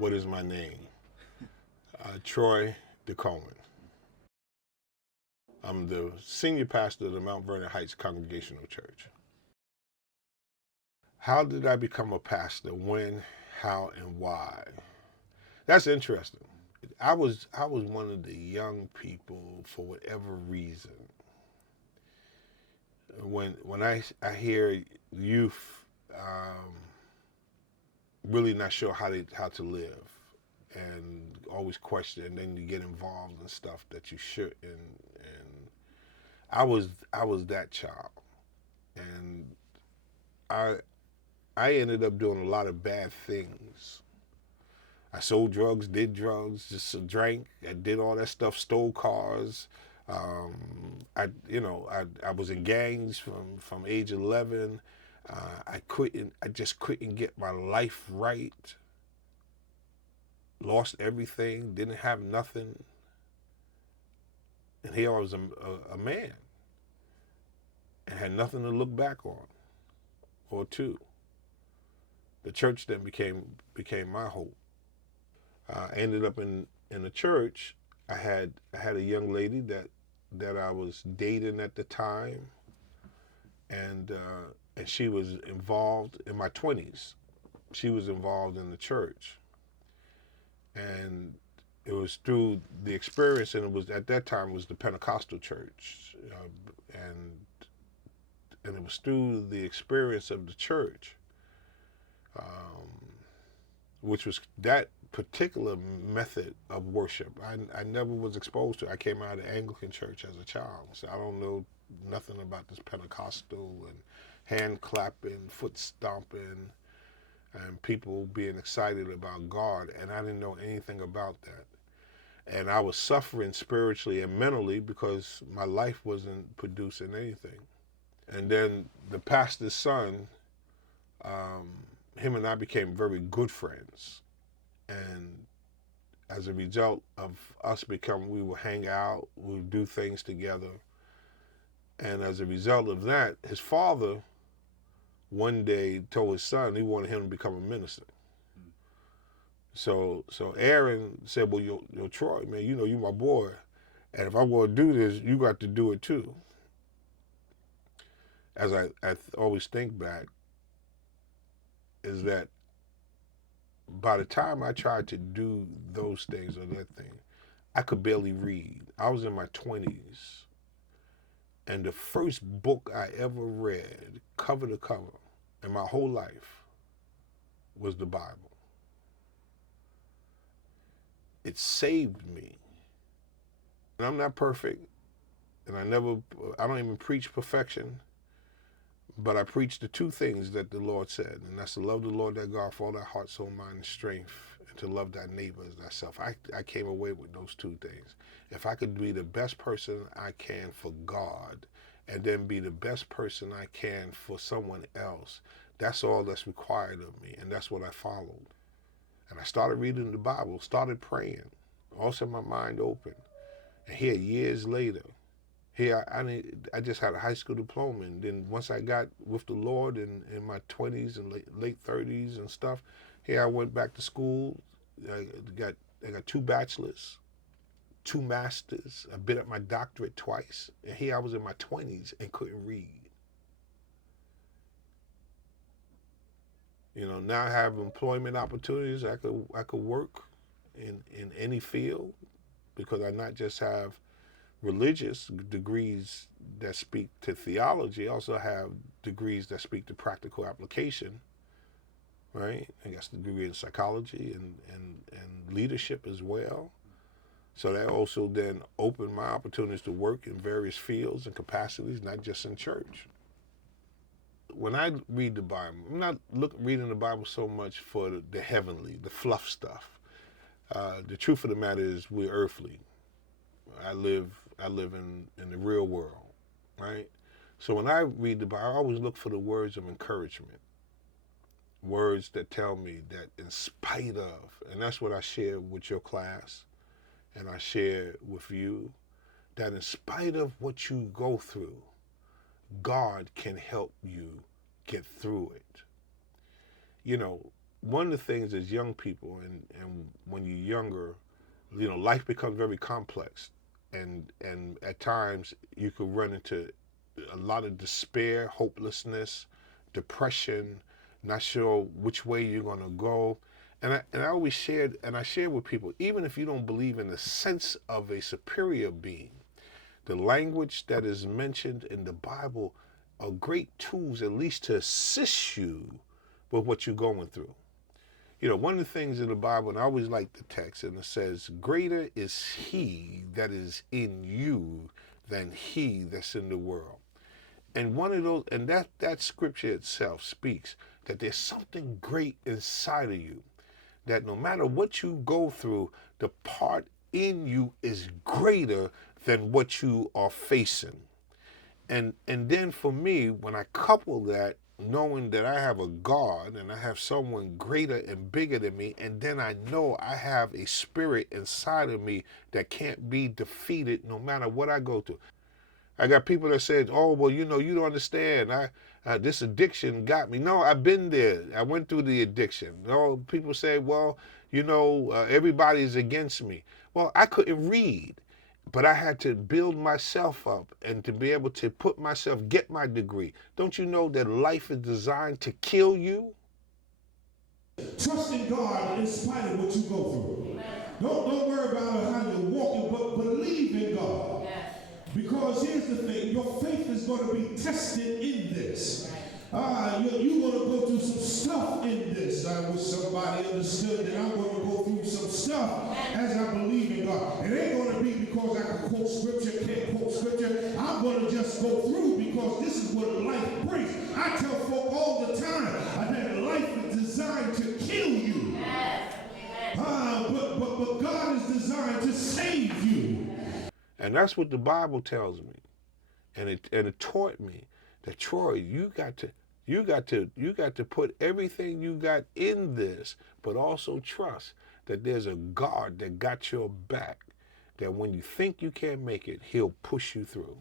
What is my name? Troy DeCohen. I'm the senior pastor of the Mount Vernon Heights Congregational Church. How did I become a pastor? When, how, and why? That's interesting. I was one of the young people for whatever reason. When I hear youth really not sure how to live and always question, and then you get involved in stuff that you shouldn't. And I was that child, and I I ended up doing a lot of bad things. I sold drugs, did drugs, just drank. I did all that stuff, stole cars. I was in gangs from age 11. I just couldn't get my life right. Lost everything, didn't have nothing. And here I was a man and had nothing to look back on or to. The church then became my hope. I ended up in the church. I had a young lady that I was dating at the time, and she was involved in my 20s. She was involved in the church, and it was through the experience, and it was at that time it was the Pentecostal church, and it was through the experience of the church, which was that particular method of worship. I never was exposed to. I came out of the Anglican church as a child, so I don't know nothing about this Pentecostal and hand clapping, foot stomping, and people being excited about God, and I didn't know anything about that. And I was suffering spiritually and mentally because my life wasn't producing anything. And then the pastor's son, him and I became very good friends. And as a result of us we would hang out, we would do things together. And as a result of that, his father one day told his son he wanted him to become a minister. So Aaron said, well, yo, Troy, man, you my boy. And if I'm going to do this, you got to do it too. As I always think back, is that by the time I tried to do those things or that thing, I could barely read. I was in my 20s. And the first book I ever read, cover to cover, in my whole life, was the Bible. It saved me. And I'm not perfect, and I don't even preach perfection, but I preach the two things that the Lord said, and that's to love the Lord thy God for all thy heart, soul, mind, and strength, and to love thy neighbor as thyself. I came away with those two things. If I could be the best person I can for God, and then be the best person I can for someone else, that's all that's required of me, and that's what I followed. And I started reading the Bible, started praying, also my mind open. And here, years later, here I just had a high school diploma, and then once I got with the Lord in my 20s and late 30s and stuff, here I went back to school. I got 2 bachelors, 2 masters. I've been at my doctorate twice, and here I was in my 20s and couldn't read. Now I have employment opportunities. I could work in any field because I not just have religious degrees that speak to theology, I also have degrees that speak to practical application, right? I got a degree in psychology and leadership as well. So that also then opened my opportunities to work in various fields and capacities, not just in church. When I read the Bible, I'm not reading the Bible so much for the heavenly, the fluff stuff. The truth of the matter is we're earthly. I live in the real world, right? So when I read the Bible, I always look for the words of encouragement, words that tell me that in spite of, and that's what I share with your class, and I share with you, that in spite of what you go through, God can help you get through it. one of the things as young people, and when you're younger, life becomes very complex, and at times you could run into a lot of despair, hopelessness, depression, not sure which way you're going to go. And I always shared, and I share with people, even if you don't believe in the sense of a superior being, the language that is mentioned in the Bible are great tools, at least to assist you with what you're going through. One of the things in the Bible, and I always like the text, and it says, greater is he that is in you than he that's in the world. And one of those, and that scripture itself speaks that there's something great inside of you, that no matter what you go through, the part in you is greater than what you are facing. And then for me, when I couple that, knowing that I have a God and I have someone greater and bigger than me, and then I know I have a spirit inside of me that can't be defeated no matter what I go through. I got people that said, oh, well, you don't understand. This addiction got me. No, I've been there. I went through the addiction. People say, well, everybody's against me. Well, I couldn't read, but I had to build myself up and to be able to get my degree. Don't you know that life is designed to kill you? Trust in God in spite of what you go through. Don't worry about how you're walking, but believe in God. Because here's the thing, your faith is going to be tested in this. You're going to go through some stuff in this. I wish somebody understood that I'm going to go through some stuff as I believe in God. It ain't going to be because I can quote scripture, can't quote scripture. I'm going to just go through because this is what life brings. I tell folk all the time that life is designed to kill you. But God is designed to save you. And that's what the Bible tells me. And it taught me that, Troy, you got to put everything you got in this, but also trust that there's a God that got your back, that when you think you can't make it, he'll push you through.